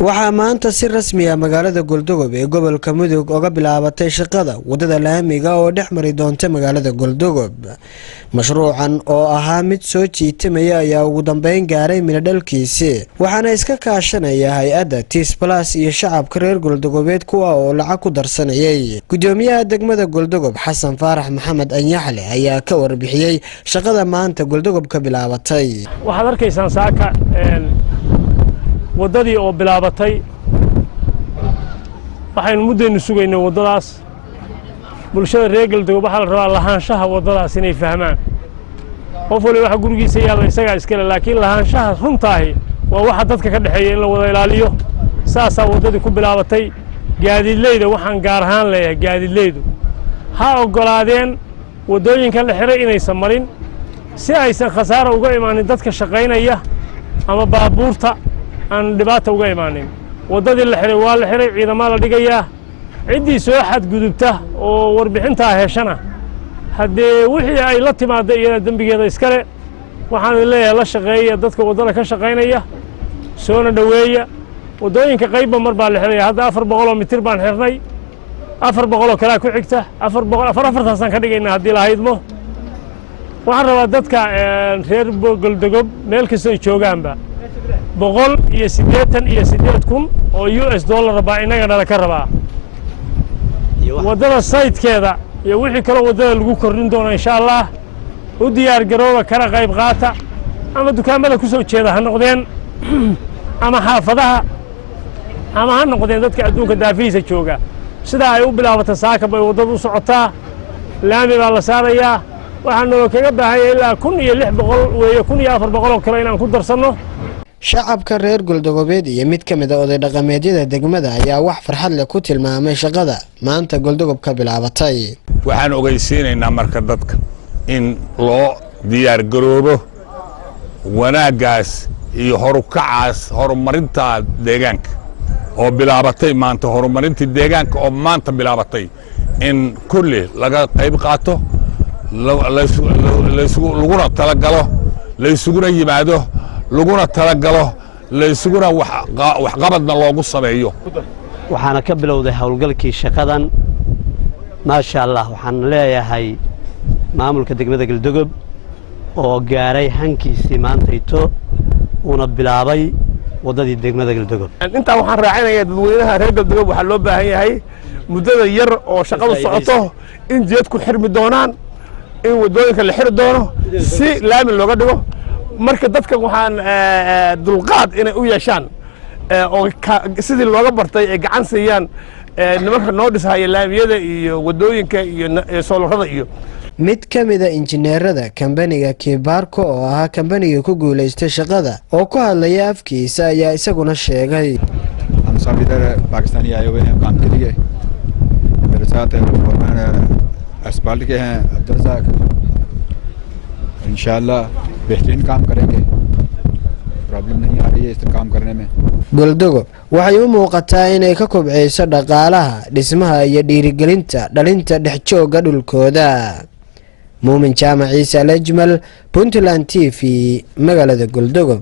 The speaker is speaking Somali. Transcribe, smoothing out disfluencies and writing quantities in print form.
waxaa maanta si rasmi ah magaalada Galdogob ee gobolka Mudug uga bilaabatay shaqada wadada laamiga oo dhexmari doonta magaalada Galdogob. Mashruucan oo ahaa mid soo jiitamaya ayaa ugu dambeyn gaaray midhadhalkiisa waxaana iska kaashanaya hay'adda TIS Plus iyo shacabka reer Galdogobeed kuwa oo lacag ku darsanayay. Gudoomiyaha degmada Galdogob Xasan Faarax Maxamed Anyaxle ayaa ka warbixiyay shaqada maanta Galdogob ka bilaabatay. waxaad arkaysaan saaka wadadii oo bilaabatay waxaan muddo sugaynay wadadaas bulshada reer Galdogob waxa la rabaa lahaanshaha wadadaas inay fahmaan qof waliba waxa gurigiisa yaala isaga iska laakiin lahaanshaha runtaahi waa waxa dadka ka dhaxeeya in la wada ilaaliyo saasa wadadii ku bilaabatay gaadiidleyda waxaan gaar ahaan leeyahay gaadiidleydu ha ogolaadeen wadooyinka la xiray inay samarin si aysan khasaaro uga imaanin dadka shaqeynaya ama baabuurta aan dhibaato uga imaanin wadadii la xiray waa la xiray ciidamada la dhigayaa cidii soo xad gudubta oo warbixinta heshana hadee wixii ay la timaado iyada dambigeeda iskale waxaan leeyahay la shaqeeya dadka wadada ka shaqeynaya soona dhaweeya wadooyinka qayb mar baa la xiray hadda 400 mitir baan xirnay 400 kala ku xigta 400 san ka dhigayna hadii la haydmo waxaan rabaa dadka reer Galdogob meel kasta ay joogaanba 188 oo US dollar baa inaga dhala ka rabaa wadada sayidkeeda iyo wixii kale wadada lagu kordhin doono insha Allah u diyaar garooba kala qayb qaata ama dukaamada ku soo jeeda ha noqdeen ama xaafadaha ama ha noqdeen dadka adduunka daafiisa jooga sida ay u bilaabatay saaka bay wadada u socotaa laami baa la saarayaa waxaan kaga baahanyahay ilaa 1600 weeye 1400 kale inaan ku darsano shacabka reer Galdogobeed iyo mid kamid ah oday dhaqameedyada degmada ayaa wax farxad leh ku tilmaamay shaqada maanta Galdogob ka bilaabatay. waxaan ogeysiinaynaa marka dadka in loo diyaar garoobo wanaagaas iyo horukacaas horumarinta deegaanka oo bilaabatay maanta horumarinta deegaanka oo maanta bilaabatay in kulli laga qayb qaato laguna talagalo la isuguna yimaado laguna talagalo la isuguna wax qabadna loogu sameeyo waxaana ka bilowday hawlgalkii shaqadan ma sha Allah waxaan leeyahay maamulka degmada Galdogob oo gaaray hankiisii maantayto una bilaabay wadadii degmada Galdogob inta waxaan raacinayaa dadweynaha reer Galdogob waxa loo baahan yahay muddada yar oo shaqadu socoto in jeed ku xirmi doonaan in wadooyinka la xiri doono si laami looga dhigo marka dadka waxaan dulqaad inay u yeeshaan oo sidii looga bartay ay gacan siiyaan nimanka noo dhisay laamiyada iyo wadooyinka iyo soolarada iyo mid kamid ah injineerada kambaniga Kibarko oo ahaa kambaniga ku guuleystay shaqada oo ku hadlaya afkiisa ayaa isaguna sheegay हम सब इधर पाकिस्तानी आए हुए हैं काम के लिए मेरे साथ अस्पताल के हैं अब्दुल रज़ाक इंशाल्लाह बेहतरीन काम करेंगे प्रॉब्लम नहीं आ रही है इस काम करने में Galdogob waxay u muuqataa inay ka kobcayso dhaqaalaha dhismaha iyo dhiirigelinta dhalinta dhexjooga dhulkooda muumin jaamac ciise lajmal Puntland TV magaalada Galdogob